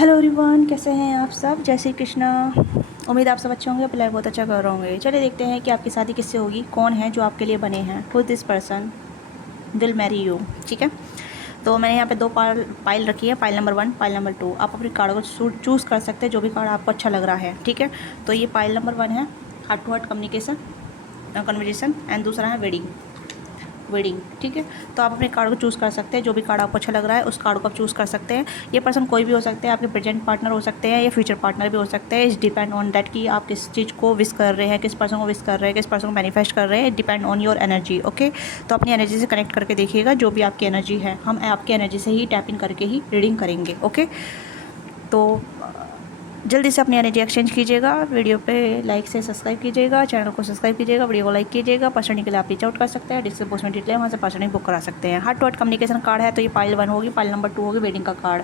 Hello everyone, कैसे हैं आप सब। जय श्री कृष्णा। उम्मीद आप सब अच्छे होंगे, अपना बहुत अच्छा कर रहे होंगे। चलिए देखते हैं कि आपकी शादी किससे होगी, कौन है जो आपके लिए बने हैं, who this person will marry you. ठीक है, तो मैंने यहाँ पे दो पाइल रखी है, पाइल नंबर 1, पाइल नंबर 2। आप अपने कार्ड को चूज़ कर सकते हैं, जो भी कार्ड आपको अच्छा लग रहा है। ठीक है, तो ये पाइल नंबर 1 है, heart to heart communication conversation, and दूसरा है वेडिंग। ठीक है, तो आप अपने कार्ड को चूज़ कर सकते हैं, जो भी कार्ड आपको अच्छा लग रहा है उस कार्ड को आप चूज़ कर सकते हैं। ये पर्सन कोई भी हो सकते हैं, आपके प्रेजेंट पार्टनर हो सकते हैं या फ्यूचर पार्टनर भी हो सकते हैं। इस डिपेंड ऑन दैट कि आप किस चीज़ को विश कर रहे हैं, किस पर्सन को विश कर रहे हैं, किस पर्सन को मैनिफेस्ट कर रहे हैं। Depend on your energy. Okay, तो अपनी एनर्जी से कनेक्ट करके देखिएगा, जो भी आपकी एनर्जी है हम आपकी एनर्जी से ही टैप इन करके ही रीडिंग करेंगे। ओके, तो जल्दी से अपनी एनर्जी एक्सचेंज कीजिएगा। वीडियो पे लाइक से सब्सक्राइब कीजिएगा, चैनल को सब्सक्राइब कीजिएगा, वीडियो को लाइक कीजिएगा। पर्सनली के लिए आप रीच आउट कर सकते हैं, डिस्क्रिप्शन बॉक्स में डिटेल है, वहाँ से पर्सनली बुक करा सकते हैं। Heart to heart communication card है, तो ये पाइल 1 होगी, पाइल नंबर 2 होगी वेडिंग का कार्ड।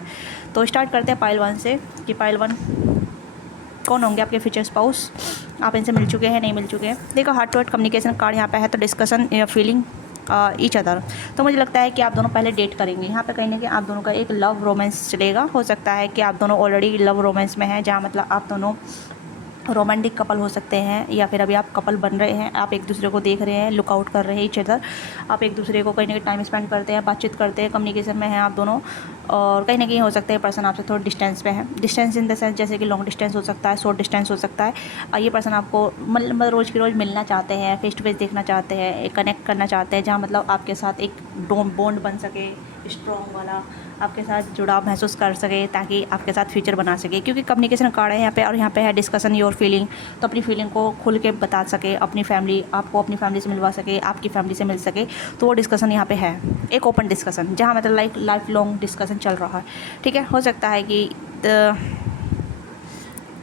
तो स्टार्ट करते हैं पाइल 1 से कि पाइल 1 कौन होंगे आपके फ्यूचर स्पाउस। आप इनसे मिल चुके हैं, नहीं मिल चुके हैं। देखो, heart to heart communication card यहाँ पे है, तो डिस्कशन या फीलिंग ईच अदर। तो मुझे लगता है कि आप दोनों पहले डेट करेंगे। यहाँ पे कहीं ना कहीं आप दोनों का एक लव रोमांस चलेगा। हो सकता है कि आप दोनों ऑलरेडी लव रोमांस में हैं, जहाँ मतलब आप दोनों रोमांटिक कपल हो सकते हैं, या फिर अभी आप कपल बन रहे हैं, आप एक दूसरे को देख रहे हैं, लुकआउट कर रहे हैं ईच अदर। आप एक दूसरे को कहीं ना कहीं टाइम स्पेंड करते हैं, बातचीत करते हैं, कम्युनिकेशन में हैं आप दोनों। और कहीं ना कहीं हो सकता है पर्सन आपसे थोड़ा डिस्टेंस पे है। डिस्टेंस इन द सेंस जैसे कि लॉन्ग डिस्टेंस हो सकता है, शॉर्ट डिस्टेंस हो सकता है। और ये पर्सन आपको मतलब रोज़ की रोज़ मिलना चाहते हैं, फेस टू फेस देखना चाहते हैं, कनेक्ट करना चाहते हैं, जहाँ मतलब आपके साथ एक बॉन्ड बन सके, स्ट्रॉन्ग वाला, आपके साथ जुड़ाव महसूस कर सके, ताकि आपके साथ फ्यूचर बना सके। क्योंकि कम्युनिकेशन कार्ड है यहाँ पे, और यहाँ पे है डिस्कशन योर फीलिंग। तो अपनी फीलिंग को खुल के बता सके, अपनी फैमिली आपको अपनी फैमिली से मिलवा सके, आपकी फैमिली से मिल सके, तो वो डिस्कशन यहाँ पे है। एक ओपन डिस्कशन, जहाँ मतलब लाइफ लॉन्ग डिस्कशन चल रहा है। ठीक है, हो सकता है कि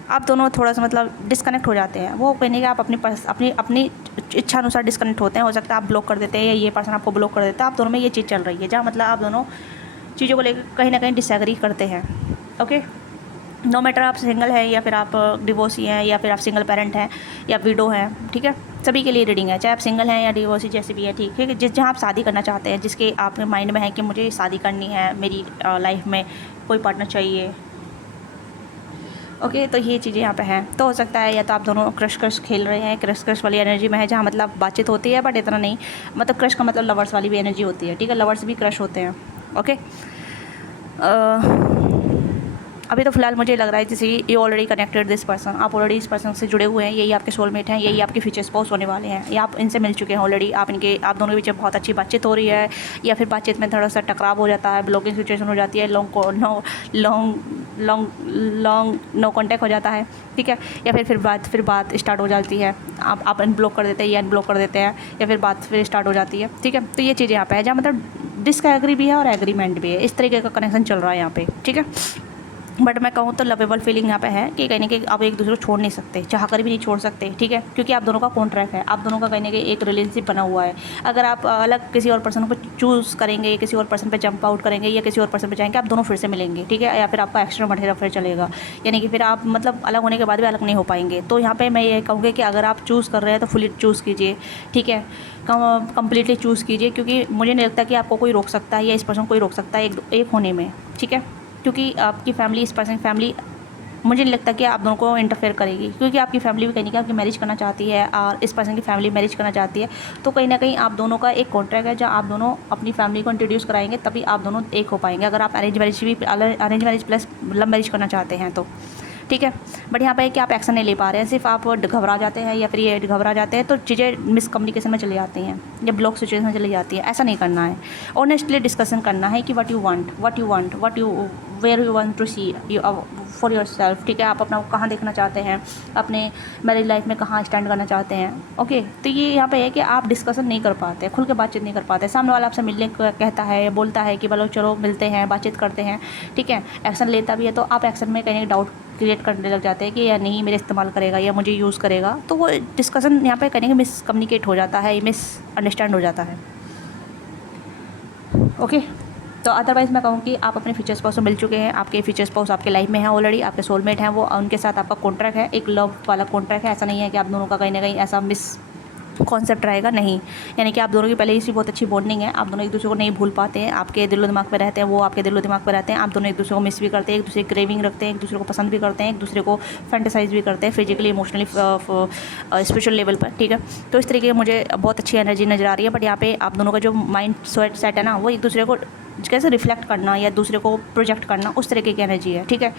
आप दोनों थोड़ा सा मतलब डिस्कनेक्ट हो जाते हैं। वो कहने कि आप अपनी अपनी इच्छा अनुसार डिस्कनेक्ट होते हैं। हो सकता है आप ब्लॉक कर देते हैं, या ये पर्सन आपको ब्लॉक कर देता है। आप दोनों में ये चीज़ चल रही है, जहाँ मतलब आप दोनों चीज़ों को लेकर कहीं ना कहीं डिसएग्री करते हैं। ओके, नो मैटर आप सिंगल हैं या फिर आप डिवोर्सी हैं, या फिर आप सिंगल पेरेंट हैं, या विडो हैं। ठीक है, सभी के लिए रीडिंग है, चाहे आप सिंगल हैं या डिवोर्सी, जैसे भी है। ठीक है, जहाँ आप शादी करना चाहते हैं, जिसके आपके माइंड में है कि मुझे शादी करनी है, मेरी लाइफ में कोई पार्टनर चाहिए। ओके, तो ये चीज़ें यहाँ पे हैं। तो हो सकता है या तो आप दोनों क्रश खेल रहे हैं, क्रश वाली एनर्जी में है, जहाँ मतलब बातचीत होती है, बट इतना नहीं। मतलब क्रश का मतलब लवर्स वाली भी एनर्जी होती है। ठीक है, लवर्स भी क्रश होते हैं। ओके, अभी तो फिलहाल मुझे लग रहा है जैसे you already connected this person, आप ऑलरेडी इस पर्सन से जुड़े हुए हैं। यही आपके सोलमेट हैं, यही आपके फ्यूचर स्पाउस होने वाले हैं, या आप इनसे मिल चुके हैं ऑलरेडी। आप दोनों के बीच बहुत अच्छी बातचीत हो रही है, या फिर बातचीत में थोड़ा सा टकराव हो जाता है, ब्लॉकिंग सिचुएशन हो जाती है, लॉन्ग नो कॉन्टैक्ट हो जाता है। ठीक है, या फिर बात स्टार्ट हो जाती है, आप अनब्लॉक कर देते हैं या अनब्लॉक कर देते हैं, या फिर बात फिर स्टार्ट हो जाती है। ठीक है, तो ये चीज़ें यहाँ पे है, जहाँ मतलब डिसएग्री भी है और एग्रीमेंट भी है। इस तरीके का कनेक्शन चल रहा है यहाँ पे। ठीक है, बट मैं कहूँ तो लवेबल फीलिंग यहाँ पे है कि कहीं ना कहीं आप एक दूसरे को छोड़ नहीं सकते, चाह कर भी नहीं छोड़ सकते। ठीक है, क्योंकि आप दोनों का कॉन्ट्रैक्ट है, आप दोनों का कहीं ना कहीं एक रिलेशनशिप बना हुआ है। अगर आप अलग किसी और पर्सन को चूज़ करेंगे, किसी और पर्सन पे जंप आउट करेंगे, या किसी और पर्सन पे जाएंगे, आप दोनों फिर से मिलेंगे। ठीक है, या फिर आपका एक्स्ट्रा मटेरियल अफेयर चलेगा, यानी कि फिर आप मतलब अलग होने के बाद भी अलग नहीं हो पाएंगे। तो यहाँ पर मैं ये कहूँगी कि अगर आप चूज़ कर रहे हैं तो फुली चूज़ कीजिए। ठीक है, कंप्लीटली चूज़ कीजिए, क्योंकि मुझे नहीं लगता कि आपको कोई रोक सकता है, या इस पर्सन कोई रोक सकता है एक होने में। ठीक है, क्योंकि आपकी फैमिली, इस पर्सन की फैमिली, मुझे नहीं लगता कि आप दोनों को इंटरफेयर करेगी, क्योंकि आपकी फैमिली भी कहीं ना कहीं आपकी मैरिज करना चाहती है, और इस पर्सन की फैमिली मैरिज करना चाहती है। तो कहीं ना कहीं आप दोनों का एक कॉन्ट्रैक्ट है, जहाँ आप दोनों अपनी फैमिली को इंट्रोड्यूस कराएंगे, तभी आप दोनों एक हो पाएंगे। अगर आप arrange marriage plus love marriage करना चाहते हैं तो। ठीक है, बट यहाँ पे कि आप एक्शन नहीं ले पा रहे हैं, सिर्फ आप घबरा जाते हैं, या फिर ये घबरा जाते हैं, तो चीज़ें मिसकम्युनिकेशन में चली जाती हैं, या ब्लॉक सिचुएशन में चली जाती है। ऐसा नहीं करना है, ऑनेस्टली डिस्कशन करना है कि where you want to see for yourself. ठीक है, आप अपना कहाँ देखना चाहते हैं, अपने मैरिज लाइफ में कहाँ स्टैंड करना चाहते हैं। ओके, तो ये यहाँ पे है कि आप डिस्कशन नहीं कर पाते, खुल के बातचीत नहीं कर पाते। सामने वाला आपसे मिलने को कहता है, बोलता है कि बोलो चलो मिलते हैं, बातचीत करते हैं। ठीक है, एक्शन लेता भी है, तो आप एक्शन में कहीं डाउट क्रिएट करने लग जाते हैं कि या नहीं मेरे इस्तेमाल करेगा, या मुझे यूज़ करेगा। तो वो डिस्कशन यहाँ पे कहीं ना मिसकम्युनिकेट हो जाता है, मिसअंडरस्टैंड हो जाता है। ओके, तो अदरवाइज़ मैं कहूँ कि आप अपने फ्यूचर स्पाउस से मिल चुके हैं, आपके फ्यूचर स्पाउस आपके लाइफ में है ऑलरेडी, आपके सोलमेट हैं वो, उनके साथ आपका कॉन्ट्रैक्ट है, एक लव वाला कॉन्ट्रैक्ट है। ऐसा नहीं है कि आप दोनों का कहीं ना कहीं ऐसा कॉन्सेप्ट रहेगा नहीं। यानी कि आप दोनों की पहले ही से बहुत अच्छी बॉन्डिंग है, आप दोनों एक दूसरे को नहीं भूल पाते हैं, आपके दिलो दिमाग पे रहते हैं, वो आपके दिलो दिमाग पे रहते हैं, आप दोनों एक दूसरे को मिस भी करते हैं, एक दूसरे की क्रेविंग रखते हैं, एक दूसरे को पसंद भी करते हैं, एक दूसरे को फैंटेसाइज भी करते हैं फिजिकली, इमोशनली, स्पिरिचुअल लेवल पर, ठीक है। तो इस तरीके की मुझे बहुत अच्छी एनर्जी नज़र आ रही है। बट यहाँ पे आप दोनों का जो माइंड सेट है ना, वो एक दूसरे को कैसे रिफ्लेक्ट करना या दूसरे को प्रोजेक्ट करना, उस तरीके की एनर्जी है, ठीक है।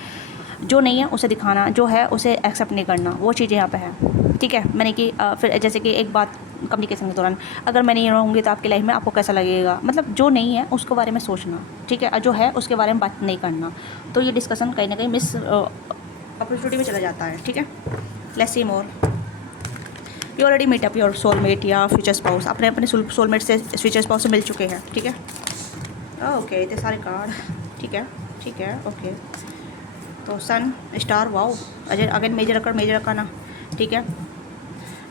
जो नहीं है उसे दिखाना, जो है उसे एक्सेप्ट नहीं करना, वो चीज़ें यहाँ पे है, ठीक है। मैंने कि फिर जैसे कि एक बात कम्युनिकेशन के दौरान, अगर मैं नहीं रहूँगी तो आपकी लाइफ में आपको कैसा लगेगा, मतलब जो नहीं है उसके बारे में सोचना, ठीक है, और जो है उसके बारे में बात नहीं करना। तो ये डिस्कशन कहीं ना कहीं मिस अपॉर्चुनिटी में चला जाता है, ठीक है। Let's see more. You already meet up your soulmate या फ्यूचर स्पाउस, अपने अपने सोलमेट से, फ्यूचर स्पाउस से मिल चुके हैं, ठीक है। ओके, इतने सारे कार्ड, ठीक है, ठीक है, ओके। तो सन, स्टार, वाओ, अगेन मेजर रखा, ठीक है।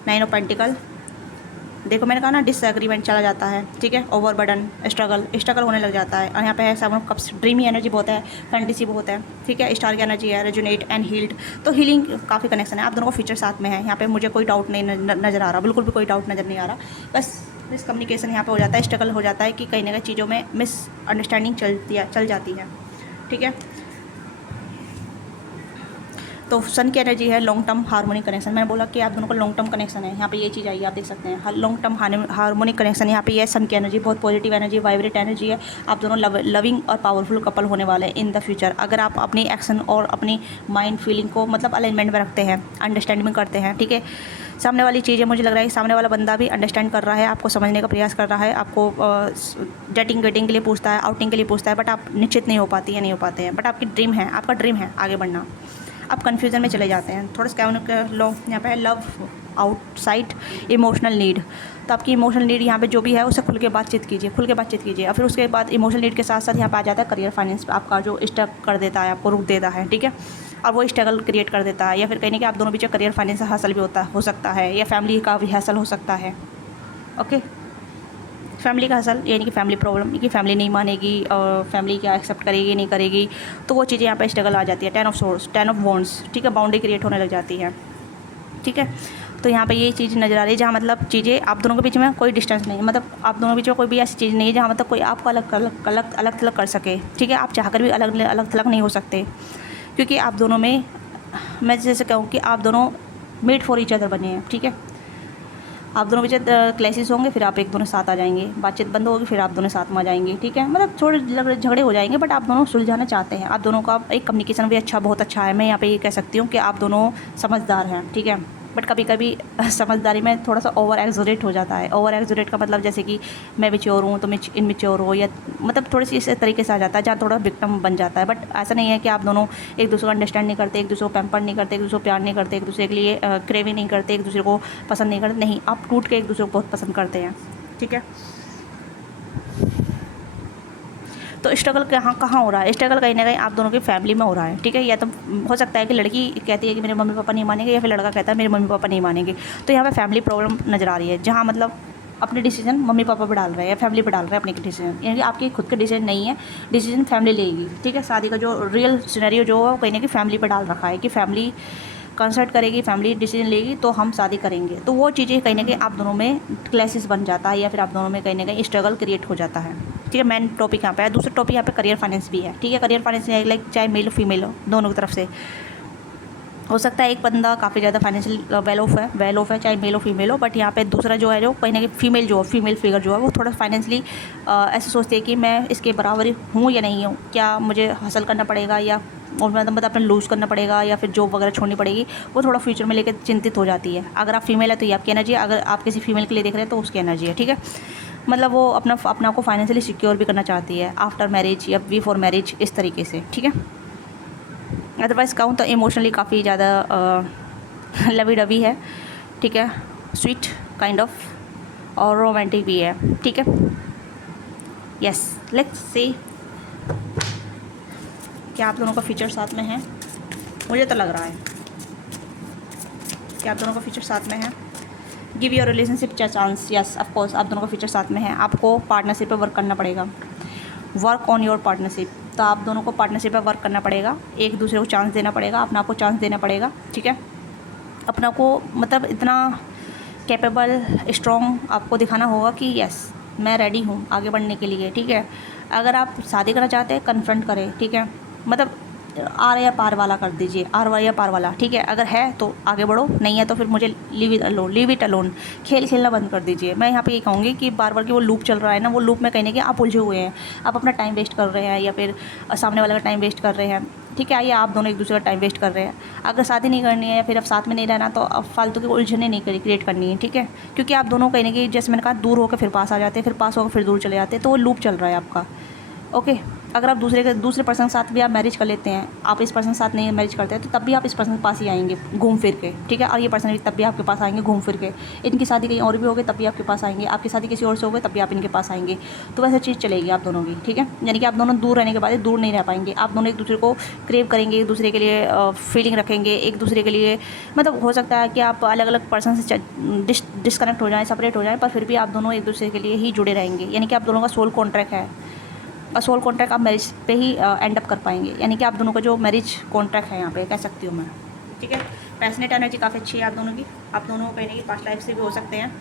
9 ऑफ पेंटिकल, देखो मैंने कहा ना डिसएग्रीमेंट चला जाता है, ठीक है। ओवरबर्डन, स्ट्रगल होने लग जाता है। और यहाँ पे है 7 ऑफ कप्स, ड्रीमी एनर्जी बहुत है, फैंटेसी बहुत है, ठीक है। स्टार की एनर्जी है, रेजोनेट एंड हील्ड, तो हीलिंग काफ़ी कनेक्शन है। आप दोनों को फीचर साथ में है, यहाँ पे मुझे कोई डाउट नहीं नज़र आ रहा, बिल्कुल भी कोई डाउट नज़र नहीं आ रहा। बस मिसकम्युनिकेशन यहाँ पे हो जाता है, स्ट्रगल हो जाता है कि कहीं ना कहीं चीज़ों में मिसअंडरस्टैंडिंग चल जाती है, ठीक है। तो सन की एनर्जी है लॉन्ग टर्म हार्मोनिक कनेक्शन। मैंने बोला कि आप दोनों का लॉन्ग टर्म कनेक्शन है, यहाँ पे ये चीज़ आई, आप देख सकते हैं लॉन्ग टर्म हार्मोनिक कनेक्शन। यहाँ पे ये सन की एनर्जी बहुत पॉजिटिव एनर्जी, वाइब्रेट एनर्जी है। आप दोनों लविंग और पावरफुल कपल होने वाले हैं इन द फ्यूचर, अगर आप अपनी एक्शन और अपनी माइंड फीलिंग को मतलब अलाइनमेंट में रखते हैं, अंडरस्टैंडिंग करते हैं, ठीक है। सामने वाली चीज़ें, मुझे लग रहा है कि सामने वाला बंदा भी अंडरस्टैंड कर रहा है, आपको समझने का प्रयास कर रहा है, आपको डेटिंग वेटिंग के लिए पूछता है, आउटिंग के लिए पूछता है, बट आप निश्चित नहीं हो पाती है, नहीं हो पाते हैं। बट आपकी ड्रीम है, आपका ड्रीम है आगे बढ़ना, आप कन्फ्यूज़न में चले जाते हैं थोड़ा सा। लो यहाँ पे है लव आउटसाइड इमोशनल नीड, तो आपकी इमोशनल नीड यहाँ पे जो भी है उससे खुल के बातचीत कीजिए, और फिर उसके बाद इमोशनल नीड के साथ साथ यहाँ पे आ जाता है करियर फाइनेंस, आपका जो स्टक कर देता है, आपको रुक देता है, ठीक है। और वो स्ट्रगल क्रिएट कर देता है, या फिर कहीं कि आप दोनों बीच करियर फाइनेंस हासिल भी हो सकता है, या फैमिली का भी हासिल हो सकता है, ओके। फैमिली का हसल यानी कि फैमिली प्रॉब्लम, कि फैमिली नहीं मानेगी और फैमिली क्या एक्सेप्ट करेगी नहीं करेगी, तो वो चीज़ें यहाँ पे स्ट्रगल आ जाती है। 10 ऑफ सोर्स, 10 ऑफ वॉन्ड्स, ठीक है, बाउंड्री क्रिएट होने लग जाती है, ठीक है। तो यहाँ पे ये चीज़ नज़र आ रही है जहाँ मतलब चीज़ें आप दोनों के बीच में कोई डिस्टेंस नहीं है, मतलब आप दोनों के बीच में कोई भी ऐसी चीज़ नहीं है जहाँ मतलब कोई आपको अलग थलग कर सके, ठीक है। आप चाहकर भी अलग थलग नहीं हो सकते, क्योंकि आप दोनों में, मैं जैसे कहूँ कि आप दोनों मेड फॉर ईच अदर बने हैं, ठीक है। आप दोनों बीच क्लैशेस होंगे, फिर आप एक दोनों साथ आ जाएंगे, बातचीत बंद होगी, फिर आप दोनों साथ में आ जाएंगे, ठीक है। मतलब थोड़े झगड़े हो जाएंगे, बट आप दोनों सुलझाना चाहते हैं, आप दोनों का एक कम्युनिकेशन भी बहुत अच्छा है। मैं यहाँ पे ये कह सकती हूँ कि आप दोनों समझदार हैं, ठीक है। बट कभी कभी समझदारी में थोड़ा सा ओवर एग्जोरेट हो जाता है। ओवर एग्जोरेट का मतलब जैसे कि मैं मेच्योर हूँ तो मैं इनमेच्योर हो, या मतलब थोड़ी सी इस तरीके से आ जाता है जहाँ थोड़ा विक्टिम बन जाता है। बट ऐसा नहीं है कि आप दोनों एक दूसरे को अंडरस्टैंड नहीं करते, एक दूसरे को पैम्पर नहीं करते, एक दूसरे को प्यार नहीं करते, एक दूसरे के लिए क्रेविंग नहीं करते, एक दूसरे को पसंद नहीं करते, नहीं, आप टूट के एक दूसरे को बहुत पसंद करते हैं, ठीक है। तो स्ट्रगल कहाँ हो रहा है, स्ट्रगल कहीं ना कहीं आप दोनों की फैमिली में हो रहा है, ठीक है। या तो हो सकता है कि लड़की कहती है कि मेरे मम्मी पापा नहीं मानेंगे, या फिर लड़का कहता है मेरे मम्मी पापा नहीं मानेंगे। तो यहाँ पे फैमिली प्रॉब्लम नज़र आ रही है, जहाँ मतलब अपने डिसीजन मम्मी पापा पर डाल रहे हैं या फैमिली पर डाल रहे हैं अपने डिसीजन, यानी कि आपके खुद के डिसीजन नहीं है, डिसीजन फैमिली लेगी, ठीक है। शादी का जो रियल सिनेरियो जो है वो कहीं ना कहीं फैमिली पर डाल रखा है कि फैमिली कंसल्ट करेगी, फैमिली डिसीजन लेगी तो हम शादी करेंगे। तो वो चीज़ें कहीं ना कहीं आप दोनों में क्लैशेस बन जाता है, या फिर आप दोनों में कहीं ना कहीं स्ट्रगल क्रिएट हो जाता है, ठीक है। मेन टॉपिक यहाँ पे है। दूसरा टॉपिक यहाँ पे करियर फाइनेंस भी है, ठीक है। करियर फाइनेंस लाइक चाहे मेल हो फीमेल हो, दोनों की तरफ से हो सकता है एक बंदा काफ़ी ज़्यादा फाइनेंशियल वेल ऑफ है, चाहे मेल हो फीमेल हो। बट यहाँ पे दूसरा जो है, जो कहीं ना कहीं फीमेल फिगर जो है वो थोड़ा फाइनेंशियली ऐसे सोचती है कि मैं इसके बराबर हूँ या नहीं हूँ, क्या मुझे हासिल करना पड़ेगा, या और मतलब अपने लूज़ करना पड़ेगा, या फिर जॉब वगैरह छोड़नी पड़ेगी। वो थोड़ा फ्यूचर में लेकर चिंतित हो जाती है। अगर आप फीमेल है तो ये आपकी एनर्जी है, अगर आप किसी फीमेल के लिए देख रहे हैं तो उसकी एनर्जी है, ठीक है। मतलब वो अपना को फाइनेंशियली सिक्योर भी करना चाहती है आफ्टर मैरिज या बिफोर मैरिज, इस तरीके से, ठीक है। अदरवाइज़ कहूँ तो इमोशनली काफ़ी ज़्यादा लवी डवी है, ठीक है, स्वीट काइंड ऑफ, और रोमांटिक भी है, ठीक है। यस, लेट्स सी क्या आप दोनों का फ्यूचर साथ में है। मुझे तो लग रहा है कि आप दोनों का फ्यूचर साथ में है। Give your relationship chance, yes of course आप दोनों का फ्यूचर साथ में है। आपको पार्टनरशिप पे वर्क करना पड़ेगा, वर्क ऑन योर पार्टनरशिप। तो आप दोनों को पार्टनरशिप पे वर्क करना पड़ेगा, एक दूसरे को चांस देना पड़ेगा, अपना आपको चांस देना पड़ेगा, ठीक है। अपना को मतलब इतना कैपेबल, स्ट्रॉन्ग आपको दिखाना होगा कि यस मैं रेडी हूँ आगे बढ़ने के लिए, ठीक है। अगर आप शादी करना चाहते हैं कन्फ्रंट करें, ठीक है, मतलब आर या पार वाला कर दीजिए, आर वाला या पार वाला, ठीक है। अगर है तो आगे बढ़ो, नहीं है तो फिर मुझे लीव इट अलोन। खेल खेलना बंद कर दीजिए। मैं यहाँ पे ये कहूँगी कि बार बार कि वो लूप चल रहा है ना, वो लूप में कहीं ना कहीं आप उलझे हुए हैं, आप अपना टाइम वेस्ट कर रहे हैं या फिर सामने वाले का टाइम वेस्ट कर रहे हैं, ठीक है। आइए आप दोनों एक दूसरे का टाइम वेस्ट कर रहे हैं। अगर शादी नहीं करनी है या फिर अब साथ में नहीं रहना तो अब फालतू की उलझने नहीं क्रिएट करनी है, ठीक है। क्योंकि आप दोनों कहीं ना कहीं जैसे मैंने कहा दूर होकर फिर पास आ जाते हैं, फिर पास होकर फिर दूर चले जाते हैं, तो वो लूप चल रहा है आपका, ओके। अगर आप दूसरे पर्सन के साथ भी आप मैरिज कर लेते हैं, आप इस पर्सन के साथ नहीं मैरिज करते हैं, तो तब भी आप इस पर्सन के पास ही आएंगे घूम फिर के, ठीक है। और ये पर्सन भी तब भी आपके पास आएंगे घूम फिर के। इनकी शादी कहीं और भी होगी तब भी आपके पास आएंगे, आपकी शादी किसी और से होगी तब भी आप इनके पास आएंगे। तो वैसे चीज़ चलेगी आप दोनों की, ठीक है। यानी कि आप दोनों दूर रहने के बाद दूर नहीं रह पाएंगे, आप दोनों एक दूसरे को क्रेव करेंगे, एक दूसरे के लिए फीलिंग रखेंगे, एक दूसरे के लिए, मतलब हो सकता है कि आप अलग अलग पर्सन से डिस्कनेक्ट हो जाएँ, सेपरेट हो जाएँ, पर फिर भी आप दोनों एक दूसरे के लिए ही जुड़े रहेंगे। यानी कि आप दोनों का सोल कॉन्ट्रैक्ट है, और सोल कॉन्ट्रैक्ट आप मैरिज पे ही एंड अप कर पाएंगे। यानी कि आप दोनों का जो मैरिज कॉन्ट्रैक्ट है यहाँ पे कह सकती हूँ मैं, ठीक है। पैशनेट एनर्जी काफ़ी अच्छी है आप दोनों की। आप दोनों को कहीं ना कहीं पास्ट लाइफ से भी हो सकते हैं,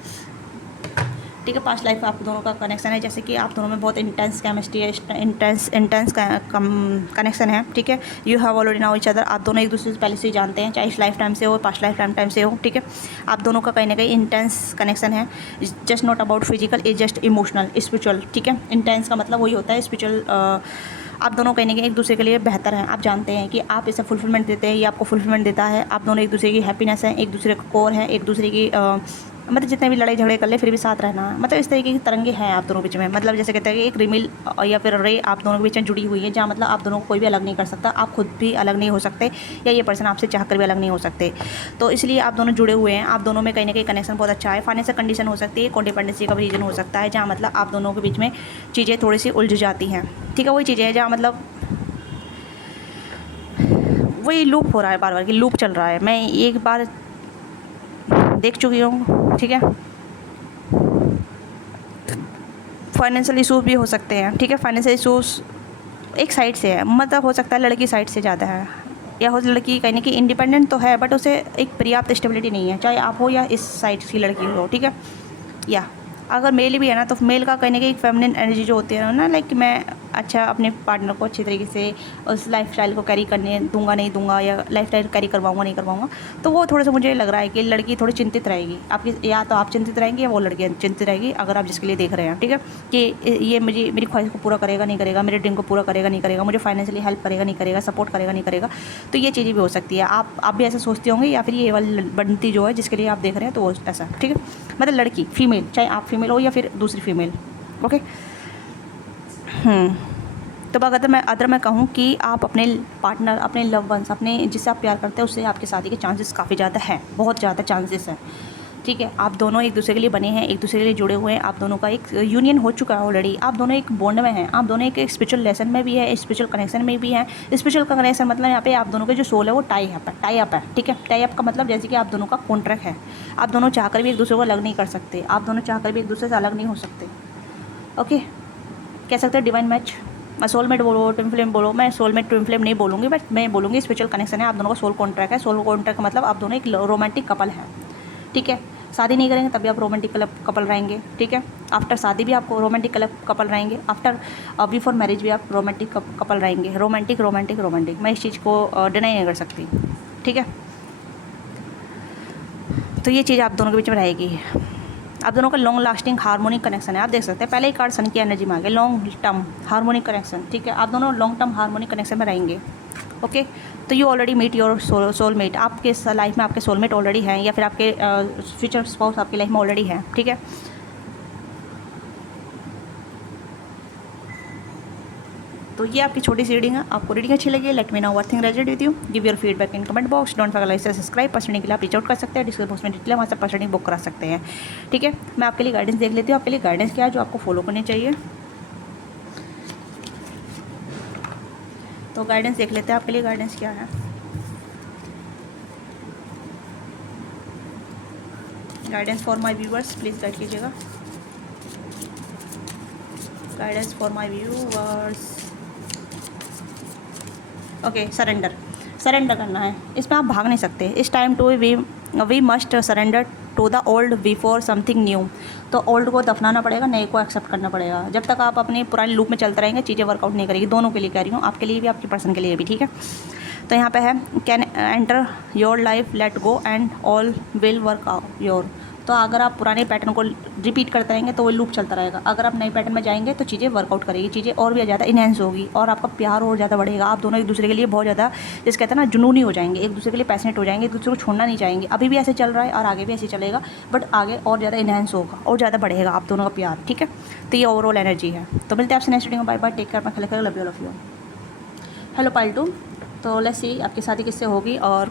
ठीक है। पास्ट लाइफ आप दोनों का कनेक्शन है, जैसे कि आप दोनों में बहुत इंटेंस केमिस्ट्री है, इंटेंस कनेक्शन है, ठीक है। You have already now each other. आप दोनों एक दूसरे से पहले से ही जानते हैं, चाहे इस लाइफ टाइम से हो, पास्ट लाइफ टाइम से हो, ठीक है। आप दोनों का कहीं ना कहीं इंटेंस कनेक्शन है, just not about physical, is just emotional, spiritual, ठीक है। इंटेंस का मतलब वही होता है स्पिरिचुअल। आप दोनों कहीं ना कहीं एक दूसरे के लिए बेहतर हैं, आप जानते हैं कि आप इसे फुलफिलमेंट देते हैं, ये आपको फुलफिलमेंट देता है। आप दोनों एक दूसरे की हैप्पीनेस हैं, एक दूसरे का कोर है, एक दूसरे की मतलब जितने भी लड़ाई झगड़े कर ले फिर भी साथ रहना, मतलब इस तरीके की तरंगे हैं आप दोनों बीच में। मतलब जैसे कहते हैं कि एक रिमिल या फिर रे आप दोनों के बीच में जुड़ी हुई है, जहाँ मतलब आप दोनों को कोई भी अलग नहीं कर सकता, आप खुद भी अलग नहीं हो सकते, या ये पर्सन आपसे चाहकर भी अलग नहीं हो सकते। तो इसलिए आप दोनों जुड़े हुए हैं, आप दोनों में कहीं ना कहीं कनेक्शन बहुत अच्छा है। फाइनेंशियल कंडीशन हो सकती है, कोडिपेंडेंसी का भी रीजन हो सकता है, जहाँ मतलब आप दोनों के बीच में चीज़ें थोड़ी सी उलझ जाती हैं, ठीक है। वही चीज़ें हैं जहाँ मतलब वही लूप हो रहा है, बार बार की लूप चल रहा है। मैं एक बार देख चुकी हूँ, ठीक है। फाइनेंशियल इशूज़ भी हो सकते हैं, ठीक है। फाइनेंशियल इशूज़ एक साइड से है, मतलब हो सकता है लड़की साइड से ज़्यादा है, या हो लड़की कहने की इंडिपेंडेंट तो है बट उसे एक पर्याप्त स्टेबिलिटी नहीं है, चाहे आप हो या इस साइड की लड़की हो, ठीक है। या अगर मेल भी है ना, तो मेल का कहने की एक फेमिनिन एनर्जी जो होती है ना, लाइक मैं अच्छा अपने पार्टनर को अच्छी तरीके से उस लाइफस्टाइल को कैरी करने दूंगा नहीं दूंगा, या लाइफस्टाइल कैरी करवाऊंगा नहीं करवाऊंगा, तो वो थोड़ा सा मुझे लग रहा है कि लड़की थोड़ी चिंतित रहेगी आपकी, या तो आप चिंतित रहेंगे या वो लड़की चिंतित रहेगी, अगर आप जिसके लिए देख रहे हैं, ठीक है। कि ये मेरी ख्वाहिश को पूरा करेगा नहीं करेगा, मेरे ड्रीम को पूरा करेगा नहीं करेगा, मुझे फाइनेंशियली हेल्प करेगा नहीं करेगा, सपोर्ट करेगा नहीं करेगा, तो ये चीज़ें भी हो सकती है। आप भी ऐसा सोचते होंगे, या फिर ये वाली बनती जो है जिसके लिए आप देख रहे हैं तो वो ऐसा, ठीक है। मतलब लड़की फीमेल, चाहे आप फीमेल हो या फिर दूसरी फीमेल, ओके। तो अगर मैं कहूँ कि आप अपने पार्टनर, अपने लव वंस, अपने जिससे आप प्यार करते हैं उससे आपकी शादी के चांसेस काफ़ी ज़्यादा हैं, बहुत ज़्यादा चांसेस हैं, ठीक है। आप दोनों एक दूसरे के लिए बने हैं, एक दूसरे के लिए जुड़े हुए हैं, आप दोनों का एक यूनियन हो चुका है ऑलरेडी, आप दोनों एक बॉन्ड में हैं, आप दोनों एक स्पिरिचुअल लेसन में भी है, स्पिरिचुअल कनेक्शन में भी है। स्पिरिचुअल का कनेक्शन मतलब यहाँ पे आप दोनों के जो सोल है वो टाई अप है, ठीक है। टाई अप का मतलब जैसे कि आप दोनों का कॉन्ट्रैक्ट है, आप दोनों चाहकर भी एक दूसरे को अलग नहीं कर सकते, आप दोनों चाहकर भी एक दूसरे से अलग नहीं हो सकते, ओके। कह सकते हैं डिवाइन मैच, मैं सोलमेट बोलो, ट्विन फ्लेम बोलो, मैं सोलमेट ट्विन फ्लेम नहीं बोलूँगी, बट मैं बोलूँगी स्पिरिचुअल कनेक्शन है, आप दोनों का सोल कॉन्ट्रैक्ट है। सोल कॉन्ट्रैक्ट का मतलब आप दोनों एक रोमांटिक कपल है, ठीक है। शादी नहीं करेंगे तभी आप रोमांटिक कपल रहेंगे, ठीक है। आफ्टर शादी भी आप रोमांटिक कपल रहेंगे, आफ्टर बिफोर मैरिज भी आप रोमांटिक कपल रहेंगे। रोमांटिक मैं इस चीज़ को डिनाई नहीं कर सकती, ठीक है। तो ये चीज़ आप दोनों के बीच में रहेगी। आप दोनों का लॉन्ग लास्टिंग हार्मोनिक कनेक्शन है, आप देख सकते हैं पहले ही कार्ड सन की एनर्जी में आ गया, लॉन्ग टर्म हार्मोनिक कनेक्शन, ठीक है। आप दोनों लॉन्ग टर्म हार्मोनिक कनेक्शन में रहेंगे, ओके। तो you already meet your soulmate, आपके लाइफ में आपके सोलमेट ऑलरेडी हैं, या फिर आपके फ्यूचर स्पाउस आपकी लाइफ में ऑलरेडी हैं, ठीक है। तो ये आपकी छोटी सी रीडिंग है। आपको रीडिंग अच्छी लगी, let me know what thing resonate with you, give your feedback in comment box, don't forget like subscribe. Personally के लिए आप रीच आउट कर सकते हैं, डिस्क्रिप्शन बॉक्स में डिटेल वहाँ से पर्सनली बुक करा सकते हैं, ठीक है। मैं आपके लिए गाइडेंस देख लेती हूँ, आपके लिए गाइडेंस क्या है जो आपको फॉलो करनी चाहिए। तो गाइडेंस देख लेते हैं आपके लिए गाइडेंस क्या है। Guidance for my viewers, please guide कीजिएगा। Guidance for my viewers, okay. Surrender करना है, इसमें आप भाग नहीं सकते। इस time too we must surrender to the old before something new. तो ओल्ड को दफनाना पड़ेगा, नए को एक्सेप्ट करना पड़ेगा। जब तक आप अपने पुराने लूप में चलते रहेंगे चीज़ें वर्कआउट नहीं करेगी। दोनों के लिए कह रही हूँ, आपके लिए भी, आपके पर्सन के लिए भी, ठीक है। तो यहाँ पे है can enter your life, let go and all will work out your. तो अगर आप पुराने पैटर्न को रिपीट करते रहेंगे तो वो लूप चलता रहेगा। अगर आप नए पैटर्न में जाएंगे तो चीज़ें वर्कआउट करेगी, चीज़ें और भी ज़्यादा इन्हेंस होगी और आपका प्यार और ज़्यादा बढ़ेगा। आप दोनों एक दूसरे के लिए बहुत ज़्यादा, जिस कहते हैं ना, जुनूनी हो जाएंगे, एक दूसरे के लिए पैशनेट हो जाएंगे, एक दूसरे को छोड़ना नहीं चाहेंगे। अभी भी ऐसे चल रहा है और आगे भी ऐसे चलेगा, बट आगे और ज़्यादा इन्हेंस होगा और ज़्यादा बढ़ेगा आप दोनों का प्यार, ठीक है। तो ये ओवरऑल एनर्जी है। तो मिलते हैं आपसे नेक्स्ट वीडियो में। बाय बाय, टेक केयर, मैं love you, love you. Hello pile 2। तो लेट्स सी आपकी शादी किससे होगी और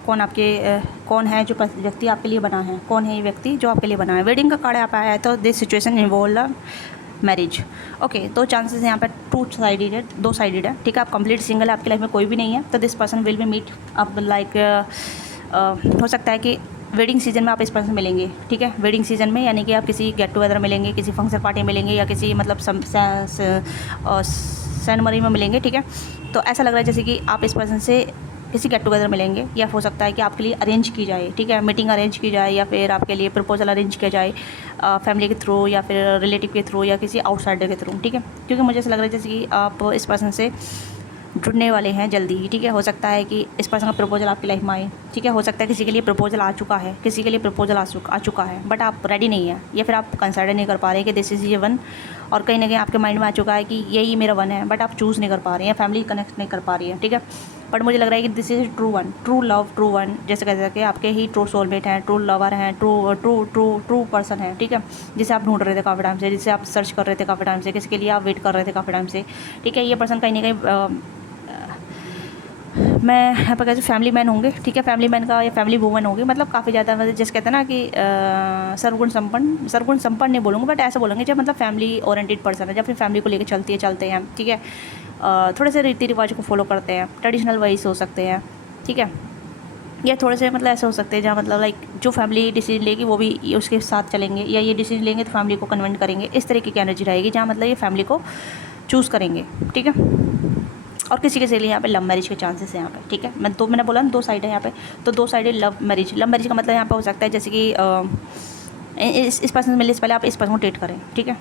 कौन है जो व्यक्ति आपके लिए बना है, कौन है ये व्यक्ति जो आपके लिए बना है। वेडिंग का कार्ड यहाँ पे आया है, तो this situation involve marriage. Okay, तो चांसेस यहाँ पे टू साइडेड है, दो साइडेड है, ठीक है। आप कंप्लीट सिंगल है, आपकी लाइफ में कोई भी नहीं है, तो this person will be meet अब लाइक हो सकता है कि वेडिंग सीजन में आप इस पर्सन मिलेंगे, ठीक है। वेडिंग सीजन में यानी कि आप किसी गेट टुगेदर मिलेंगे, किसी फंक्शन पार्टी मिलेंगे या किसी मतलब सेरेमनी में मिलेंगे, ठीक है। तो ऐसा लग रहा है जैसे कि आप इस पर्सन से किसी गेट टुगेदर मिलेंगे, या हो सकता है कि आपके लिए अरेंज की जाए, ठीक है, मीटिंग अरेंज की जाए, या फिर आपके लिए प्रपोजल अरेंज किया जाए फैमिली के थ्रू या फिर रिलेटिव के थ्रू या किसी आउटसाइडर के थ्रू, ठीक है। क्योंकि मुझे ऐसा लग रहा है जैसे कि आप इस पर्सन से जुड़ने वाले हैं जल्दी ही, ठीक है। हो सकता है कि इस पर्सन का प्रपोजल आपकी लाइफ में आए, ठीक है। हो सकता है किसी के लिए प्रपोजल आ चुका है, किसी के लिए प्रपोजल आ चुका है, बट आप रेडी नहीं है, या फिर आप कंसिडर नहीं कर पा रहे कि दिस इज़ ये वन, और कहीं ना कहीं आपके माइंड में आ चुका है कि यही मेरा वन है, बट आप चूज़ नहीं कर पा रहे हैं, फैमिली कनेक्ट नहीं कर पा रही है, ठीक है। बट मुझे लग रहा है कि this is true one, true love, true one, जैसे कह सकते हैं आपके ही ट्रू सोलमेट हैं, ट्रू लवर हैं, true true true true person है, ठीक है। जिसे आप ढूंढ रहे थे काफ़ी टाइम से, जिसे आप सर्च कर रहे थे काफ़ी टाइम से, किसके लिए आप वेट कर रहे थे काफ़ी टाइम से, ठीक है। ये पर्सन कहीं ना कहीं मैं यहाँ पर कैसे फैमिली मैन होंगे, ठीक है, फैमिली मैन का या फैमिली वूमन होगी, मतलब काफ़ी ज़्यादा, मतलब जैसे कहते हैं ना कि सर्वगुण संपन्न नहीं बोलूँगा, बट ऐसा बोलेंगे जब मतलब फैमिली ओरिएंटेड पर्सन है, जब अपनी फैमिली को लेकर चलते हैं, ठीक है। थोड़े से रीति रिवाज को फॉलो करते हैं, ट्रेडिशनल वाइज हो सकते हैं, ठीक है। या थोड़े से मतलब ऐसे हो सकते हैं जहाँ मतलब लाइक जो फैमिली डिसीजन लेगी वो भी उसके साथ चलेंगे, या ये डिसीजन लेंगे तो फैमिली को कन्वेंट करेंगे, इस तरीके की एनर्जी रहेगी जहाँ मतलब ये फैमिली को चूज़ करेंगे, ठीक है। और किसी के लिए यहाँ पे लव मैरिज के चांसेस है यहाँ पे, ठीक है। मैंने बोला ना दो साइड है यहाँ पे, तो दो साइड है लव मैरिज का मतलब यहाँ पे हो सकता है जैसे कि इस पर्सन से मिलने से पहले आप इस पर्सन को डेट करें, ठीक है,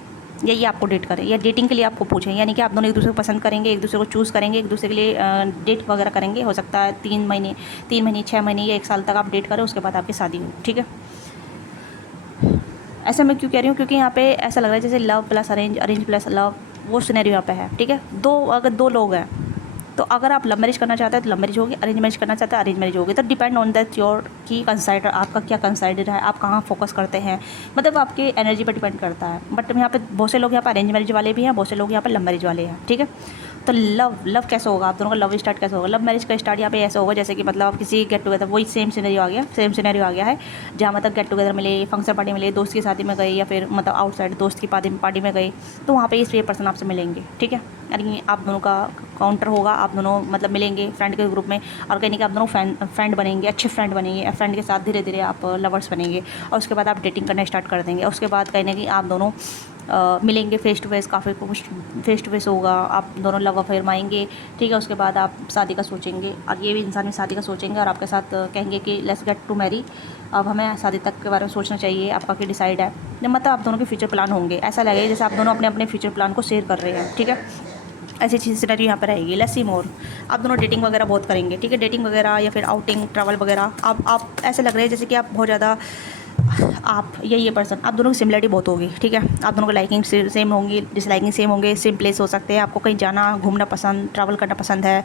या ये आपको डेट करें, या डेटिंग के लिए आपको पूछें, यानी कि आप दोनों एक दूसरे को पसंद करेंगे, एक दूसरे को चूज़ करेंगे, एक दूसरे के लिए डेट वगैरह करेंगे। हो सकता है 3 महीने 6 महीने या 1 साल तक आप डेट करें, उसके बाद आपकी शादी हो, ठीक है। ऐसा मैं क्यों कह रही हूँ, क्योंकि यहाँ पे ऐसा लग रहा है जैसे love plus arrange plus love, वो सिनेरियो यहाँ पे है, ठीक है। अगर दो लोग हैं तो अगर आप लव मैरिज करना चाहते हैं तो लव मैरिज होगी, अरेंज मैरिज करना चाहते हैं अरेंज मैरिज होगी। तो डिपेंड ऑन दैट योर की कंसाइडर, आपका क्या कंसाइडर है, आप कहाँ फोकस करते हैं, मतलब आपके एनर्जी पर डिपेंड करता है। बट यहाँ पे बहुत से लोग यहाँ पर अरेंज मैरिज वाले भी हैं, बहुत से लोग यहाँ पर लव मैरिज वाले हैं, ठीक है। तो लव कैसे होगा, आप दोनों का लव स्टार्ट कैसे होगा। लव मैरिज का स्टार्ट यहाँ पे ऐसा होगा जैसे कि मतलब आप किसी गेट टुगेदर, वही सेम सिनेरियो आ गया है जहाँ मतलब गेट टुगेदर मिले, फंक्शन पार्टी मिले, दोस्त की शादी में गए, या फिर मतलब आउटसाइड दोस्त की पार्टी में गए, तो वहाँ पे ये पर्सन आपसे मिलेंगे, ठीक है। यानी आप दोनों का काउंटर होगा, आप दोनों मतलब मिलेंगे फ्रेंड के ग्रुप में, और कहीं कि आप दोनों फ्रेंड बनेंगे, अच्छे फ्रेंड बनेंगे, फ्रेंड के साथ धीरे धीरे आप लवर्स बनेंगे, और उसके बाद आप डेटिंग करना स्टार्ट कर देंगे। उसके बाद कहीं ना कहीं आप दोनों मिलेंगे फेस टू फेस, काफ़ी कुछ फेस टू फेस होगा, आप दोनों लव अफेयर में आएंगे, ठीक है। उसके बाद आप शादी का सोचेंगे, और ये भी इंसान भी शादी का सोचेंगे और आपके साथ कहेंगे कि लेट्स गेट टू मैरी, अब हमें शादी तक के बारे में सोचना चाहिए, आपका क्या डिसाइड है। मतलब आप दोनों के फ्यूचर प्लान होंगे, ऐसा लगेगा जैसे आप दोनों अपने अपने फ्यूचर प्लान को शेयर कर रहे हैं, ठीक है। ऐसी चीज़ सिनेरियो यहाँ पर रहेगी। लेट्स सी मोर, आप दोनों डेटिंग वगैरह बहुत करेंगे, ठीक है, डेटिंग वगैरह या फिर आउटिंग ट्रैवल वगैरह। आप ऐसे लग रहे हैं जैसे कि आप बहुत ज़्यादा, आप ये पर्सन, आप दोनों की सिमिलरिटी बहुत होगी, ठीक है। आप दोनों की लाइकिंग सेम होंगी, डिसलाइकिंग सेम होंगे, सेम प्लेस हो सकते हैं, आपको कहीं जाना घूमना पसंद, ट्रैवल करना पसंद है,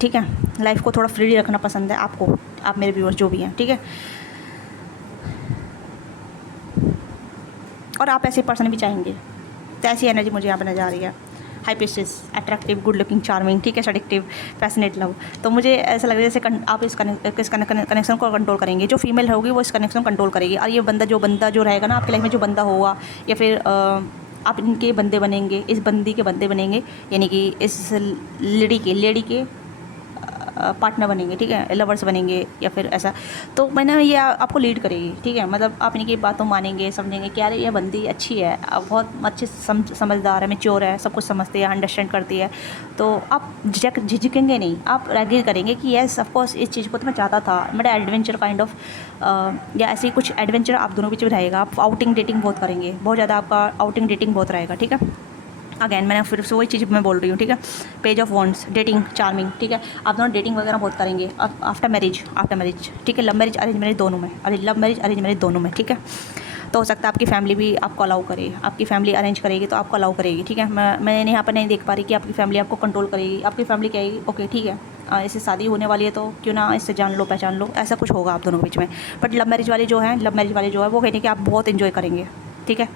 ठीक है। लाइफ को थोड़ा फ्री रखना पसंद है आपको, आप मेरे व्यूअर्स जो भी हैं, ठीक है। और आप ऐसे पर्सन भी चाहेंगे, तो ऐसी एनर्जी मुझे यहाँ पर नजर आ रही है। High priestess, attractive, good looking, charming, ठीक है, सडिक्टिव, पैशनेट लव। तो मुझे ऐसा लग रहा है जैसे आप इस कनेक्शन को कंट्रोल करेंगे, जो फीमेल होगी वो इस कनेक्शन को कंट्रोल करेगी, और ये बंदा जो रहेगा ना आपकी लाइफ में, जो बंदा होगा, या फिर आप इनके बंदे बनेंगे, इस बंदी के बंदे बनेंगे, यानी कि इस लेडी के पार्टनर बनेंगे, ठीक है, लवर्स बनेंगे या फिर ऐसा। तो मैंने ये आपको लीड करेगी, ठीक है, मतलब आप इनकी बातों मानेंगे, समझेंगे कि यार ये बंदी अच्छी है, बहुत अच्छे समझदार है, मैच्योर है, सब कुछ समझती है, अंडरस्टैंड करती है। तो आप झिझकेंगे नहीं, आप एग्री करेंगे कि येस ऑफकोर्स इस चीज़ को तो मैं चाहता था, मेरा एडवेंचर काइंड ऑफ या ऐसे ही कुछ एडवेंचर आप दोनों के बीच में रहेगा। आप आउटिंग डेटिंग बहुत करेंगे, बहुत ज़्यादा आपका आउटिंग डेटिंग बहुत रहेगा, ठीक है। अगेन मैंने फिर से वही चीज़ मैं बोल रही हूँ, ठीक है। Page of wands, dating, charming, ठीक है, आप दोनों डेटिंग वगैरह बहुत करेंगे आफ्टर मैरिज, ठीक है। लव मैरिज अरेंज मैरिज दोनों में, लव मैरिज अरेंज मैरिज दोनों में, ठीक है। तो हो सकता है आपकी फैमिली भी आपको अलाउ करे, आपकी फैमिली अरेंज करेगी तो आपको अलाउ करेगी, ठीक है। मैंने यहाँ पर नहीं देख पा रही कि आपकी फैमिली आपको कंट्रोल करेगी, आपकी फैमिली कहेगी ओके ठीक है, इससे शादी होने वाली है तो क्यों ना इससे जान लो पहचान लो, ऐसा कुछ होगा आप दोनों के बीच में। बट लव मैरिज वाले जो है वो कहने कि आप बहुत इन्जॉय करेंगे, ठीक है।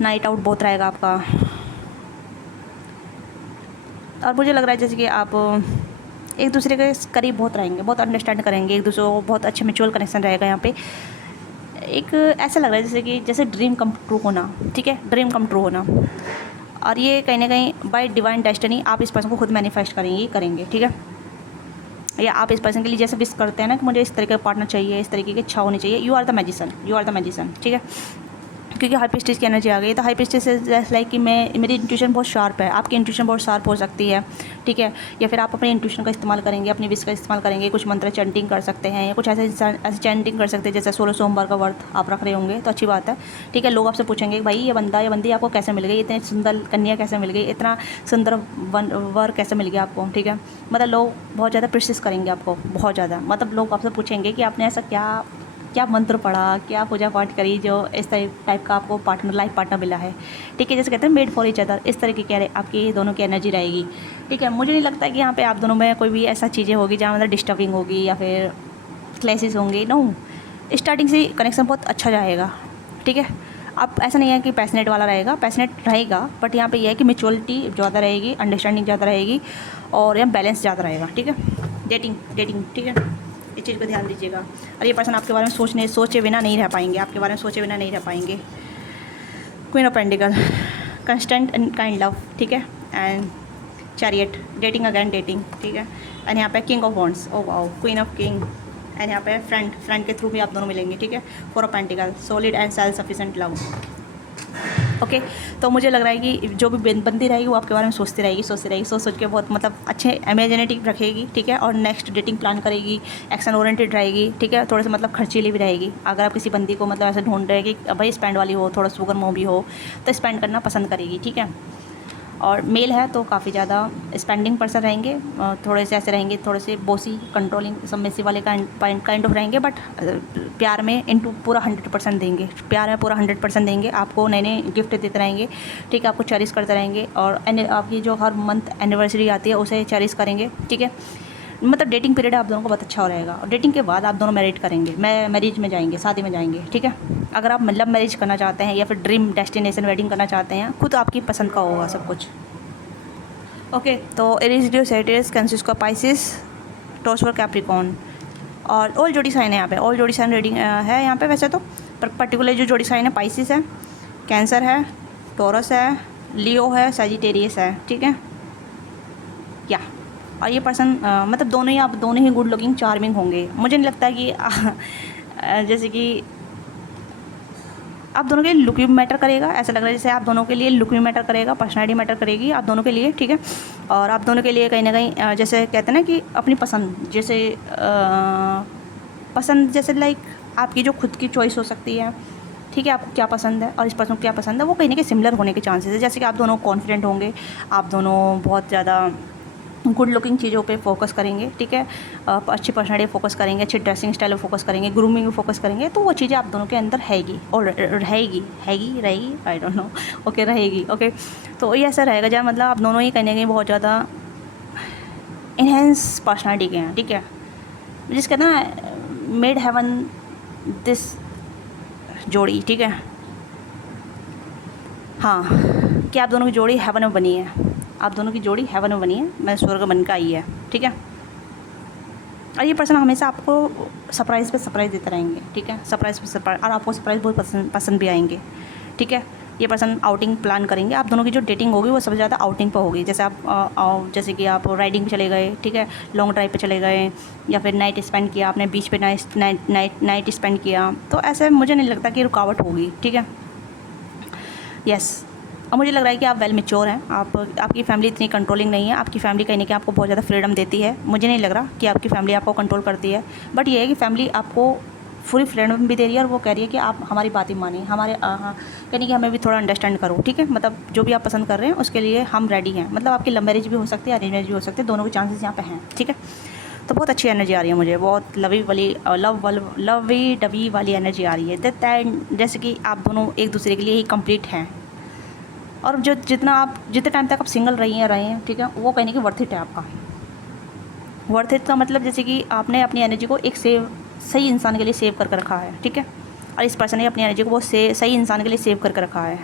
नाइट आउट बहुत रहेगा आपका, और मुझे लग रहा है जैसे कि आप एक दूसरे के करीब बहुत रहेंगे, बहुत अंडरस्टैंड करेंगे एक दूसरे को, बहुत अच्छे म्यूचुअल कनेक्शन रहेगा यहाँ पे। एक ऐसा लग रहा है जैसे ड्रीम कम ट्रू होना, ठीक है, ड्रीम कम ट्रू होना। और ये कहीं ना कहीं बाय डिवाइन डेस्टिनी आप इस पर्सन को खुद मैनिफेस्ट करेंगे, ठीक है। या आप इस पर्सन के लिए जैसे विश करते हैं ना कि मुझे इस तरीके का पार्टनर चाहिए, इस तरीके की इच्छा होनी चाहिए, यू आर द मैजिशियन, ठीक है। क्योंकि हाई प्रीस्टिस की एनर्जी आ गई, तो हाई प्रीस्टिस इज लाइक कि मेरी इंट्यूशन बहुत शार्प है, आपकी इंट्यूशन बहुत शार्प हो सकती है, ठीक है। या फिर आप अपनी इंट्यूशन का इस्तेमाल करेंगे, अपनी विश का इस्तेमाल करेंगे, कुछ मंत्र चैंटिंग कर सकते हैं, या कुछ ऐसे चैंटिंग कर सकते हैं जैसे 16 सोमवार का व्रत आप रख रहे होंगे तो अच्छी बात है, ठीक है। लोग आपसे पूछेंगे भाई ये बंदी आपको कैसे मिल गई, इतनी सुंदर कन्या कैसे मिल गई, इतना सुंदर वर कैसे मिल गया आपको, ठीक है। मतलब लोग बहुत ज़्यादा प्रेसिस करेंगे आपको, बहुत ज़्यादा, मतलब लोग आपसे पूछेंगे कि आपने ऐसा क्या मंत्र पढ़ा, क्या पूजा पाठ करी जो इस टाइप का आपको लाइफ पार्टनर मिला है, ठीक है। जैसे कहते हैं मेड फॉर ईच अदर, इस तरीके की आपकी दोनों की एनर्जी रहेगी, ठीक है। मुझे नहीं लगता कि यहाँ पे आप दोनों में कोई भी ऐसा चीज़ें होगी जहाँ मतलब डिस्टर्बिंग होगी या फिर क्लैसेस होंगे, नो। स्टार्टिंग से कनेक्शन बहुत अच्छा जाएगा, ठीक है। अब ऐसा नहीं है कि पैशनेट वाला रहेगा, पैशनेट रहेगा, बट यहाँ पे ये है कि मैच्योरिटी ज़्यादा रहेगी, अंडरस्टैंडिंग ज़्यादा रहेगी, और यहाँ बैलेंस ज़्यादा रहेगा, ठीक है। डेटिंग, ठीक है, इस चीज़ को ध्यान दीजिएगा। और ये पर्सन आपके बारे में सोचे बिना नहीं रह पाएंगे, आपके बारे में सोचे बिना नहीं रह पाएंगे। Queen of pentacle, constant and kind love, ठीक है। And chariot, dating again dating, ठीक है। एंड यहाँ पे king of wands, oh wow, queen of king. And यहाँ पे फ्रेंड के थ्रू भी आप दोनों मिलेंगे, ठीक है। 4 of pentacle, solid and self sufficient love, okay. तो मुझे लग रहा है कि जो भी बंदी रहेगी वो आपके बारे में सोचती रहेगी, सोच के बहुत मतलब अच्छे इमेजिनेटिव रखेगी, ठीक है। और नेक्स्ट डेटिंग प्लान करेगी, एक्शन ओरिएंटेड रहेगी, ठीक है। थोड़े से मतलब खर्चीली भी रहेगी। अगर आप किसी बंदी को मतलब ऐसे ढूंढ रहे हैं कि भाई स्पेंड वाली हो, थोड़ा सुगर मोह भी हो, तो स्पेंड करना पसंद करेगी, ठीक है। और मेल है तो काफ़ी ज़्यादा स्पेंडिंग पर्सन रहेंगे, थोड़े से ऐसे रहेंगे, थोड़े से बोसी, कंट्रोलिंग, सबमिसिव वाले काइंड ऑफ रहेंगे। बट प्यार में इनटू पूरा 100% देंगे, प्यार में पूरा 100% देंगे, आपको नए नए गिफ्ट देते रहेंगे, ठीक है। आपको चेरिश करते रहेंगे, और आपकी जो हर मंथ एनिवर्सरी आती है उसे चेरिश करेंगे, ठीक है। मतलब डेटिंग पीरियड आप दोनों को बहुत अच्छा हो रहेगा, और डेटिंग के बाद आप दोनों मैरिज में जाएंगे, शादी में जाएंगे, ठीक है। अगर आप लव मैरिज करना चाहते हैं या फिर ड्रीम डेस्टिनेशन वेडिंग करना चाहते हैं, खुद आपकी पसंद का होगा सब कुछ, ओके। तो एरिस सेटियस कैंसिस का पाइसिस, टॉर्च फॉर कैप्रिकॉर्न, और ऑल जोड़ी साइन है यहाँ पे, ऑल जोड़ी साइन रेडिंग है यहाँ पे वैसे तो, पर पर्टिकुलर जो जोड़ी साइन है पाइसिस है, कैंसर है, टॉरस है, लियो है, सजिटेरियस है, ठीक है। या और ये पर्सन मतलब दोनों ही गुड लुकिंग चार्मिंग होंगे। मुझे नहीं लगता कि जैसे कि आप दोनों के लिए लुक भी मैटर करेगा, ऐसा लग रहा है जैसे आप दोनों के लिए लुक भी मैटर करेगा, पर्सनैलिटी मैटर करेगी आप दोनों के लिए, ठीक है। और आप दोनों के लिए कहीं ना कहीं जैसे कहते हैं ना कि अपनी पसंद जैसे लाइक आपकी जो खुद की चॉइस हो सकती है, ठीक है। आपको क्या पसंद है और इस पर्सन को क्या पसंद है, वो कहीं ना कहीं सिमिलर होने के चांसेस है। जैसे कि आप दोनों कॉन्फिडेंट होंगे, आप दोनों बहुत ज़्यादा गुड लुकिंग चीज़ों पे फोकस करेंगे, ठीक है। अच्छी पर्सनैलिटी फोकस करेंगे, अच्छी ड्रेसिंग स्टाइल पे फोकस करेंगे, ग्रूमिंग पे फोकस करेंगे, तो वो चीज़ें आप दोनों के अंदर रहेगी, और रहेगी आई डोंट नो, ओके, रहेगी, ओके। तो ये ऐसा रहेगा जहाँ मतलब आप दोनों ही कहीं ना कहीं बहुत ज़्यादा इनहेंस पर्सनैलिटी के हैं, ठीक है। जिसका ना मेड हेवन दिस जोड़ी, ठीक है। हाँ, कि आप दोनों की जोड़ी हेवन में बनी है, आप दोनों की जोड़ी हेवन में बनी है, मैं स्वर्ग बन का आई है, ठीक है। और ये पर्सन हमेशा आपको सरप्राइज़ पे सरप्राइज़ देते रहेंगे, ठीक है। सरप्राइज़ पे सरप्राइज़, और आपको सरप्राइज़ बहुत पसंद भी आएंगे, ठीक है। ये पर्सन आउटिंग प्लान करेंगे। आप दोनों की जो डेटिंग होगी वो सबसे ज़्यादा आउटिंग पर होगी। जैसे आप जैसे कि आप राइडिंग पे चले गए, ठीक है, लॉन्ग ड्राइव पे चले गए, या फिर नाइट स्पेंड किया आपने बीच पे, नाइट स्पेंड किया, तो ऐसे मुझे नहीं लगता कि रुकावट होगी, ठीक है। यस, और मुझे लग रहा है कि आप वेल मैच्योर हैं। आपकी फैमिली इतनी कंट्रोलिंग नहीं है। आपकी फैमिली कहीं ना कहीं आपको बहुत ज़्यादा फ्रीडम देती है। मुझे नहीं लग रहा कि आपकी फैमिली आपको कंट्रोल करती है, बट ये है कि फैमिली आपको फुल फ्रीडम भी दे रही है, और वो कह रही है कि आप हमारी बात ही मानिए, हमारे यानी कि हमें भी थोड़ा अंडरस्टैंड करो, ठीक है। मतलब जो भी आप पसंद कर रहे हैं उसके लिए हम रेडी हैं। मतलब आपकी लव मैरिज भी हो सकती है, अरेंज मैरिज भी हो सकती है, दोनों के चांसेस यहाँ पे हैं, ठीक है। तो बहुत अच्छी एनर्जी आ रही है मुझे, बहुत लवी डवी वाली एनर्जी आ रही है। दैट जैसे कि आप दोनों एक दूसरे के लिए ही कंप्लीट हैं, और जो जितने टाइम तक आप सिंगल रहे हैं, ठीक है, वो कहने की वर्थ इट है आपका। वर्थ इट का मतलब जैसे कि आपने अपनी एनर्जी को एक सही इंसान के लिए सेव करके रखा है, ठीक है, और इस पर्सन ने अपनी एनर्जी को वो सही इंसान के लिए सेव करके रखा है।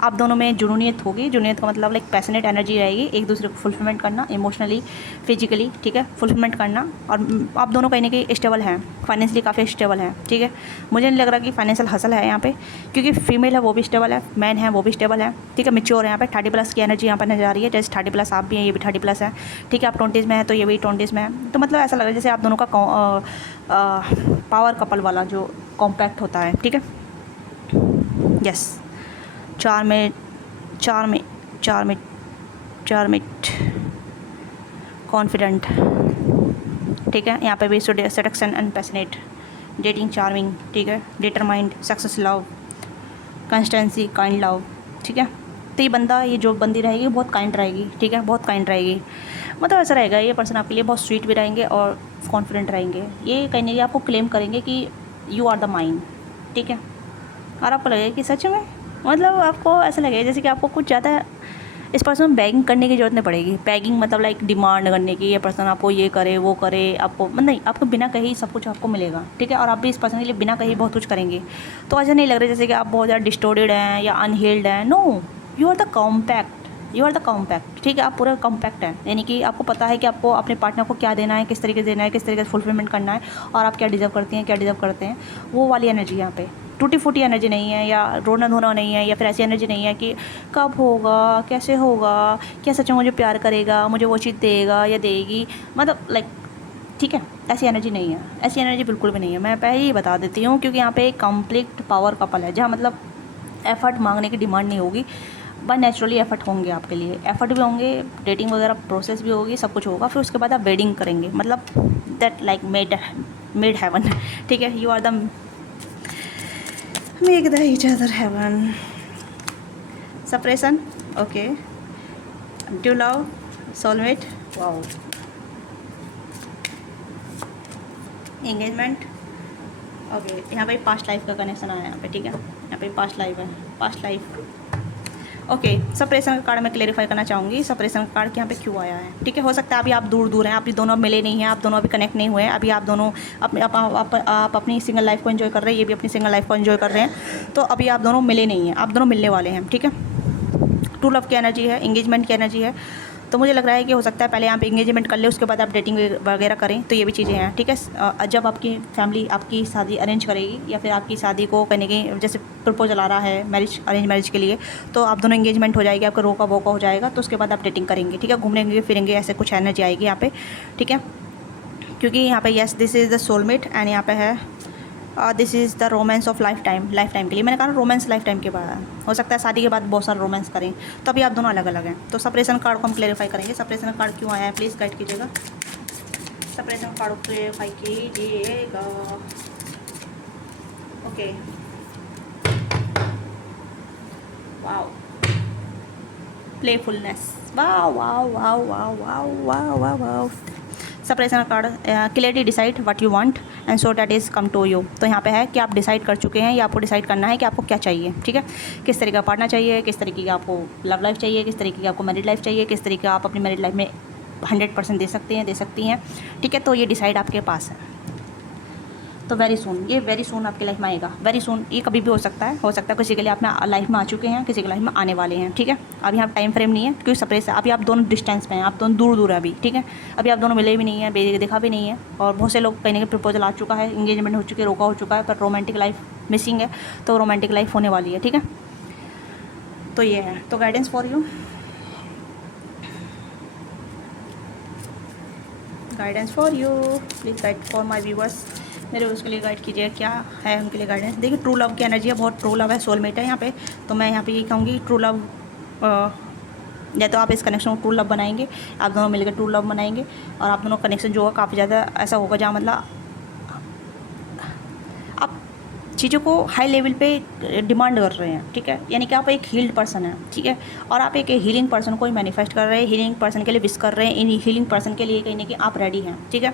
आप दोनों में जुनूनियत होगी। जुनूनियत का मतलब लाइक पैशनेट एनर्जी रहेगी, एक दूसरे को फुलफिलमेंट करना, इमोशनली, फिजिकली, ठीक है, फुलफिलमेंट करना। और आप दोनों कहीं ना कहीं स्टेबल हैं, फाइनेंशियली काफ़ी स्टेबल हैं, ठीक है। मुझे नहीं लग रहा कि फाइनेंशियल हसल है यहाँ पे, क्योंकि फीमेल है वो भी स्टेबल है, मैन है वो भी स्टेबल है, ठीक है, मैच्योर है। यहाँ पे 30+ की एनर्जी यहाँ पर नजर आ रही है। जैसे 30+ आप भी हैं, ये भी 30+ है, ठीक है। आप 20s में हैं तो ये भी 20s में है। तो मतलब ऐसा लग रहा है जैसे आप दोनों का पावर कपल वाला जो कॉम्पैक्ट होता है, ठीक है। यस, चार्मिट कॉन्फिडेंट, ठीक है। यहाँ पे भी seduction and passionate, dating, charming, ठीक है, determined, success, love, consistency, kind love, ठीक है। तो ये बंदा, ये जो बंदी रहेगी बहुत काइंड रहेगी, ठीक है, बहुत काइंड रहेगी। मतलब ऐसा रहेगा ये पर्सन आपके लिए बहुत स्वीट भी रहेंगे और कॉन्फिडेंट रहेंगे। ये कहीं ना कहीं आपको क्लेम करेंगे कि यू आर द माइन, ठीक है। और आपको लगेगा कि सच में, मतलब आपको ऐसा लगेगा जैसे कि आपको कुछ ज़्यादा इस पर्सन में बैगिंग करने की ज़रूरत नहीं पड़ेगी। बैगिंग मतलब लाइक डिमांड करने की, ये पर्सन आपको ये करे वो करे, आपको नहीं, आपको बिना कहीं सब कुछ आपको मिलेगा, ठीक है। और आप भी इस पर्सन के लिए बिना कहीं बहुत कुछ करेंगे। तो ऐसा नहीं लग रहा जैसे कि आप बहुत ज़्यादा डिस्टोर्टेड हैं या अनहील्ड हैं। No, you are the compact, ठीक है। आप पूरा कॉम्पैक्ट हैं, यानी कि आपको पता है कि आपको अपने पार्टनर को क्या देना है, किस तरीके से देना है, किस तरीके से फुलफिलमेंट करना है, और आप क्या डिजर्व करती हैं, क्या डिजर्व करते हैं। वो वाली एनर्जी यहाँ पे टूटी फूटी एनर्जी नहीं है, या रोना धोना नहीं है, या फिर ऐसी एनर्जी नहीं है कि कब होगा, कैसे होगा, क्या सच में मुझे प्यार करेगा, मुझे वो चीज़ देगा या देगी, मतलब लाइक, ठीक है, ऐसी एनर्जी नहीं है। ऐसी एनर्जी बिल्कुल भी नहीं है, मैं पहले ही बता देती हूँ, क्योंकि यहाँ पे एक कंप्लीट पावर कपल है, जहाँ मतलब एफर्ट मांगने की डिमांड नहीं होगी, बट नेचुरली एफर्ट होंगे आपके लिए, एफर्ट भी होंगे, डेटिंग वगैरह प्रोसेस भी होगी, सब कुछ होगा। फिर उसके बाद आप वेडिंग करेंगे, मतलब दैट लाइक मेड हेवन, ठीक है। You are the make the each other heaven. Separation, okay, do love, soulmate, wow, engagement, okay. यहाँ पे पास्ट लाइफ का कनेक्शन आया यहाँ पे, ठीक है, यहाँ पे पास्ट लाइफ है, पास्ट लाइफ, ओके। सेपरेशन का कार्ड मैं क्लेरिफाई करना चाहूँगी, सेपरेशन का कार्ड यहाँ पे क्यों आया है, ठीक है। हो सकता है अभी आप दूर हैं, अभी दोनों मिले नहीं हैं, आप दोनों अभी कनेक्ट नहीं हुए हैं, अभी आप दोनों आप अपनी सिंगल लाइफ को एंजॉय कर रहे हैं, ये भी अपनी सिंगल लाइफ को एंजॉय कर रहे हैं। तो अभी आप दोनों मिले नहीं हैं, आप दोनों मिलने वाले हैं, ठीक है। ट्रू लव की एनर्जी है, एंगेजमेंट की एनर्जी है। तो मुझे लग रहा है कि हो सकता है पहले आप एंगेजमेंट कर ले, उसके बाद आप डेटिंग वगैरह करें, तो ये भी चीज़ें हैं, ठीक है। जब आपकी फैमिली आपकी शादी अरेंज करेगी, या फिर आपकी शादी को कहने की जैसे प्रपोजल आ रहा है मैरिज, अरेंज मैरिज के लिए, तो आप दोनों एंगेजमेंट हो जाएगी, आपका रोका वोका हो जाएगा, तो उसके बाद आप डेटिंग करेंगे, ठीक है, घूमेंगे फिरेंगे, ऐसे कुछ एनर्जी आएगी यहाँ पे, ठीक है। क्योंकि यहाँ पे yes, this is the soulmate, and यहाँ पे है this is the romance of life time के लिए। मैंने कहा रोमांस लाइफ टाइम के बाद, हो सकता है शादी के बाद बहुत सारा रोमांस करें, तो अभी आप दोनों अलग अलग हैं। तो सेपरेशन कार्ड को हम क्लेरिफाई करेंगे, सेपरेशन कार्ड क्यों आया है, प्लीज़ गाइड कीजिएगा। सेपरेशन कार्ड को क्लेरिफाई कीजिएगा, okay. Wow, playfulness, wow wow wow wow wow wow wow wow. Separation card, clearly decide what you want and so that is come to you. तो यहाँ पे है कि आप डिसाइड कर चुके हैं, या आपको डिसाइड करना है कि आपको क्या चाहिए, ठीक है। किस तरीके का पार्टनर चाहिए, किस तरीके की आपको लव लाइफ चाहिए, किस तरीके की आपको मैरिड लाइफ चाहिए, किस तरीके का आप अपनी मैरिड लाइफ में 100% दे सकती हैं, ठीक है। तो ये डिसाइड आपके पास है। तो वेरी सून आपकी लाइफ में आएगा, वेरी सून। ये कभी भी हो सकता है किसी के लिए आप लाइफ में आ चुके हैं, किसी के लाइफ में आने वाले हैं, ठीक है। अभी यहाँ टाइम फ्रेम नहीं है, क्योंकि सेपरेशन, अभी आप दोनों डिस्टेंस में हैं, आप दोनों दूर है अभी, ठीक है। अभी आप दोनों मिले भी नहीं है, देखा भी नहीं है, और बहुत से लोग कहीं ना कहीं प्रपोजल आ चुका है, इंगेजमेंट हो चुकी है, रोका हो चुका है, पर रोमांटिक लाइफ मिसिंग है, तो रोमांटिक लाइफ होने वाली है, ठीक है। तो ये है, तो guidance for you, guidance for you, please guide for my viewers, मेरे उसके लिए गाइड कीजिए, क्या है उनके लिए गाइडेंस। देखिए ट्रू लव की एनर्जी है, बहुत ट्रू लव है, सोलमेट है यहाँ पे। तो मैं यहाँ पे यही कहूँगी ट्रू लव, या तो आप इस कनेक्शन को ट्रू लव बनाएंगे, आप दोनों मिलकर ट्रू लव बनाएंगे, और आप दोनों कनेक्शन जो होगा काफ़ी ज़्यादा ऐसा होगा जहाँ मतलब आप चीज़ों को हाई लेवल पे डिमांड कर रहे हैं, ठीक है। यानी कि आप एक हील्ड पर्सन हैं, ठीक है, और आप एक हीलिंग पर्सन को ही मैनिफेस्ट कर रहे हैं, हीलिंग पर्सन के लिए विश कर रहे हैं, इन हीलिंग पर्सन के लिए कहीं ना कहीं आप रेडी हैं, ठीक है।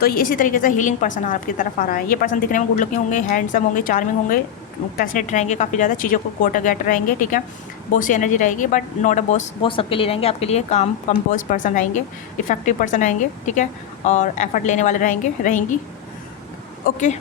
तो इसी तरीके से हीलिंग पर्सन आपकी तरफ आ रहा है। ये पर्सन दिखने में गुड लुकिंग होंगे, हैंडसम होंगे, चार्मिंग होंगे, पैशनेट रहेंगे, काफ़ी ज़्यादा चीज़ों को कोट गेट रहेंगे, ठीक है। बहुत सी एनर्जी रहेगी, but not a boss, boss सबके लिए रहेंगे, आपके लिए काम कंपोज पर्सन रहेंगे, इफेक्टिव पर्सन रहेंगे, ठीक है, और एफर्ट लेने वाले रहेंगी, ओके।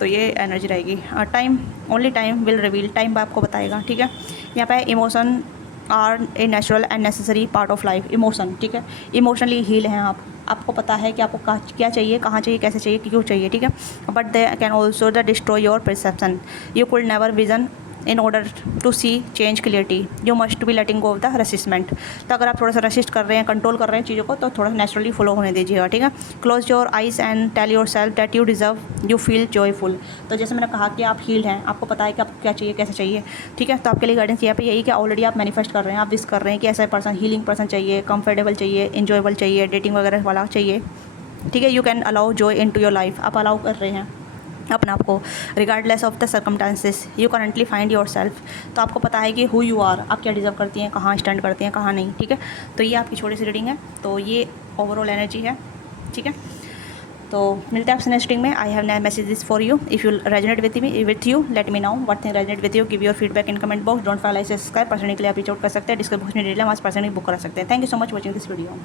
तो ये एनर्जी रहेगी। Time, only time will reveal, time आपको बताएगा, ठीक है। यहाँ पे emotion are a natural and necessary part of life, emotion, ठीक है, इमोशनली हील हैं आप, आपको पता है कि आपको क्या चाहिए, कहाँ चाहिए, कैसे चाहिए, क्यों चाहिए, ठीक है। But they can also the destroy your perception, you could never vision in order to see change clarity, you must be letting go of the resentment. तो अगर आप थोड़ा सा रेसिस्ट कर रहे हैं, कंट्रोल कर रहे हैं चीज़ों को, तो थोड़ा नेचुरली फ्लो होने दीजिएगा, ठीक है। Close your eyes and tell yourself that you deserve, you feel joyful. तो जैसे मैंने कहा कि आप हील्ड हैं, आपको पता है कि आपको क्या चाहिए, कैसे चाहिए, ठीक है। तो आपके लिए गाइडेंस यहाँ पे यही कि ऑलरेडी आप मैनिफेस्ट कर रहे हैं, आप विश कर रहे हैं कि ऐसा पर्सन, हीलिंग पर्सन चाहिए, कंफर्टेबल चाहिए, इंजॉयबल चाहिए, डेटिंग वगैरह वाला चाहिए, ठीक है। You can allow joy into your life, आप अलाउ कर रहे हैं अपने आप को, regardless of the circumstances you currently find yourself. तो आपको पता है कि हु यू आर, आप क्या डिजर्व करती हैं, कहाँ स्टैंड करती हैं, कहाँ नहीं, ठीक है। तो ये आपकी छोटी सी रीडिंग है, तो ये ओवरऑल एनर्जी है, ठीक है। तो मिलते हैं आपसे नेक्स्ट रीडिंग में। I have nine messages for you, if you resonate with you let me know what thing resonate with you, give your feedback in comment box, don't forget subscribe, personally के लिए आप reach out कर सकते हैं, description में detail हमारे personally book करा सकते हैं। Thank you so much watching this video.